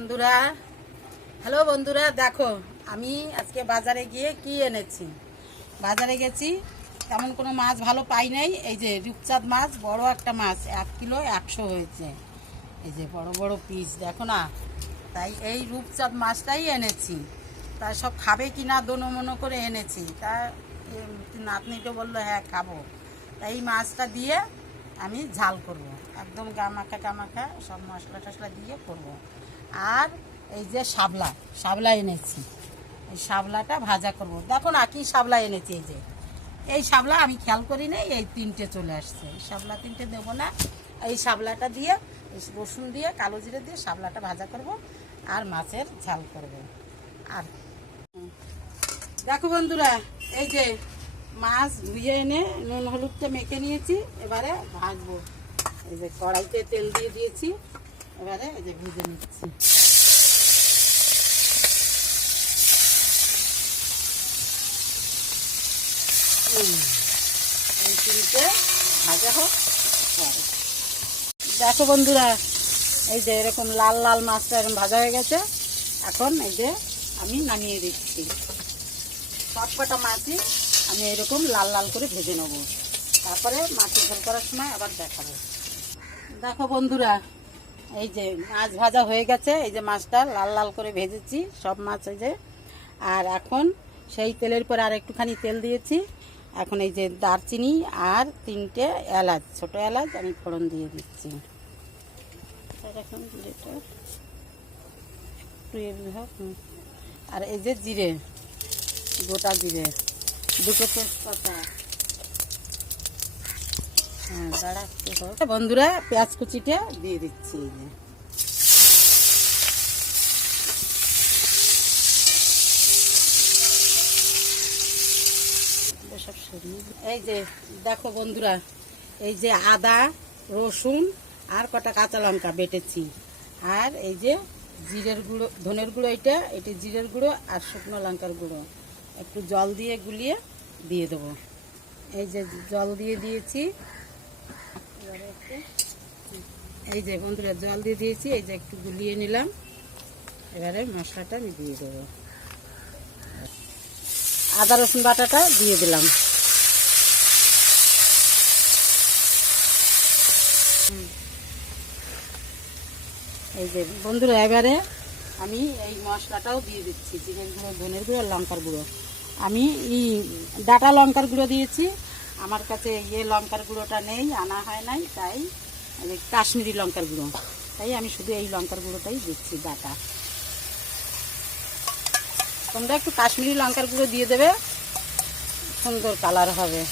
বন্ধুরা, হ্যালো বন্ধুরা, দেখো আমি আজকে বাজারে গিয়ে কি এনেছি। বাজারে গেছি, তেমন কোনো মাছ ভালো পাই নাই। এই যে রূপচাঁদ মাছ, বড় একটা মাছ, 1 কিলো 100 হয়েছে। এই যে বড় বড় পিস দেখো না, তাই এই রূপচাঁদ মাছটাই এনেছি। তাই সব খাবে কি না দোনো মনো করে এনেছি। তা নাতনিটা বললো হ্যাঁ খাবো। তাই এই মাছটা দিয়ে আমি ঝাল করব, একদম গামাখা সব মশলা টশলা দিয়ে করব। আর এই যে শাপলা এনেছি, এই শাপলাটা ভাজা করব। দেখো না কি শাপলা এনেছি। এই শাপলা আমি খেয়াল করি নাই, এই 3টে চলে আসছে। এই শাপলা 3টে দেবো না, এই শাপলাটা দিয়ে রসুন দিয়ে কালো জিরে দিয়ে শাপলাটা ভাজা করব আর মাছের ঝাল করব। আর দেখো বন্ধুরা, এই যে মাছ ধুয়ে এনে নুন হলুদটা মেখে নিয়েছি, এবারে ভাজবো। এই যে কড়াইতে তেল দিয়ে দিয়েছি, এবারে এই যে ভেজে নিচ্ছি। এই 3টে ভাজা হোক। দেখো বন্ধুরা, এই যে এরকম লাল লাল মাছটা এরকম ভাজা হয়ে গেছে। এখন এই যে আমি নামিয়ে দিচ্ছি। সবকটা মাছই আমি এরকম লাল লাল করে ভেজে নেব, তারপরে মাছের ঝোল করার সময় আবার দেখাবো। দেখো বন্ধুরা, এই যে মাছ ভাজা হয়ে গেছে। এই যে মাছটা লাল লাল করে ভেজেছি সব মাছ। এই যে আর এখন সেই তেলের পর আর একটুখানি তেল দিয়েছি। এখন এই যে দারচিনি আর 3টে এলাচ, ছোটো এলাচ আমি ফোড়ন দিয়ে দিচ্ছি। আর এই যে জিরে, গোটা জিরে, 2টো তেজপাতা। বন্ধুরা, পেঁয়াজ কুচিটা দিয়ে দিচ্ছি। এই যে দেখো বন্ধুরা, এই যে আদা রসুন আর কটা কাঁচা লঙ্কা বেটেছি। আর এই যে জিরের গুঁড়ো, ধনের গুঁড়ো, এটা জিরের গুঁড়ো আর শুকনো লঙ্কার গুঁড়ো একটু জল দিয়ে গুলিয়ে দিয়ে দেবো। এই যে জল দিয়ে দিয়েছি। এই যে বন্ধুরা জল দিয়ে দিয়েছি, এই যে একটু গুলিয়ে নিলাম। এবারে মশলাটা আমি দিয়ে দেবো। আদা রসুন বাটাটা দিয়ে দিলাম। এই যে বন্ধুরা, এবারে আমি এই মশলাটাও দিয়ে দিচ্ছি। জিরের গুঁড়ো, ধনের গুঁড়ো, লঙ্কার গুঁড়ো। আমি ডাটা লঙ্কার গুঁড়ো দিয়েছি, আমার কাছে লঙ্কার গুঁড়োটা নেই, আনা হয় নাই, তাই কাশ্মীরি লঙ্কার গুঁড়ো, তাই আমি শুধু এই লঙ্কার গুঁড়োটাই দিচ্ছি ডাটা। তোমরা একটু কাশ্মীরি লঙ্কার গুঁড়ো দিয়ে দেবে, সুন্দর কালার হবে।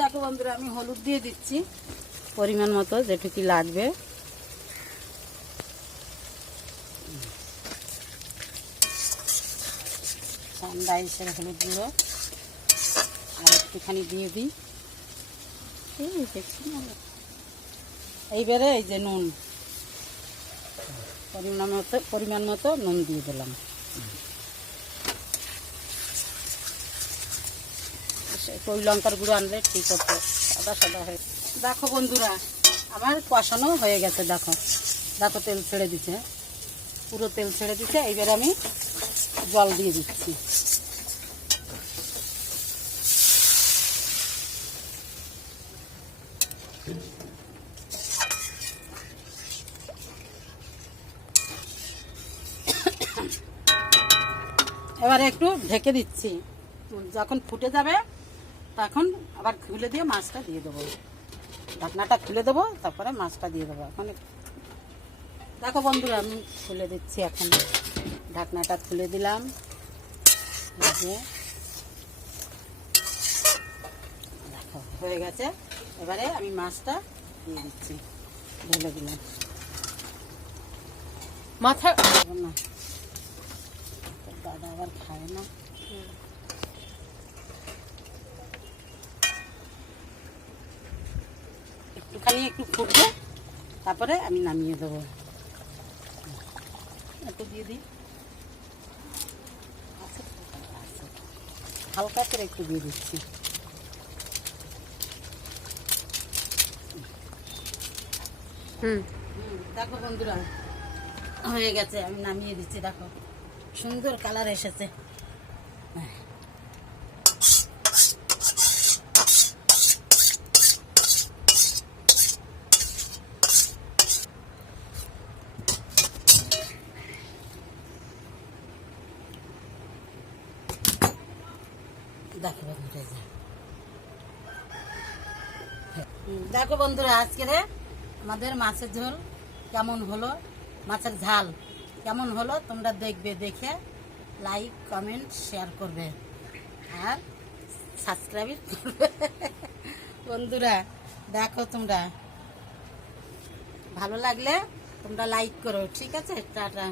দেখো বন্ধুরা, আমি হলুদ দিয়ে দিচ্ছি পরিমাণ মতো, যেটুকু লাগবে। ঠান্ডা এসে হলুদ গুঁড়ো আর একটুখানি দিয়ে দিই। এইবারে এই যে নুন, পরিমাণ মতো নুন দিয়ে দিলাম। ওই লঙ্কার গুঁড়ো আনলে ঠিক হতো, সাদা সাদা হয়ে। দেখো বন্ধুরা, আমার কষানো হয়ে গেছে। দেখো দেখো তেল ছেড়ে দিচ্ছে, পুরো তেল ছেড়ে দিচ্ছে। এইবার আমি জল দিয়ে দিচ্ছি। এবারে একটু ঢেকে দিচ্ছি, যখন ফুটে যাবে তখন আবার খুলে দিয়ে মাছটা দিয়ে দেবো। ঢাকনাটা খুলে দেবো, তারপরে মাছটা দিয়ে দেবো। এখন দেখো বন্ধুরা, আমি খুলে দিচ্ছি। এখন ঢাকনাটা খুলে দিলাম। দেখো হয়ে গেছে। এবারে আমি মাছটা দিয়ে দিচ্ছি, ঢেলে দিলাম। মাথা না, দাদা আবার খায় না। একটুখানি একটু ফুটবে, তারপরে আমি নামিয়ে দেবো। একটু দিয়ে দিই, হালকা করে একটু দিয়ে দিচ্ছি। দেখো বন্ধুরা হয়ে গেছে, আমি নামিয়ে দিচ্ছি। দেখো সুন্দর কালার এসেছে। দেখো বন্ধুরা, দেখো বন্ধুরা আজকে আমাদের মাছের ঝোল কেমন হলো, মাছের ঝাল কেমন হলো তোমরা দেখবে, দেখে লাইক কমেন্ট শেয়ার করবে আর সাবস্ক্রাইব করবে। বন্ধুরা দেখো, তোমরা ভালো লাগলে তোমরা লাইক করো, ঠিক আছে? টাটা।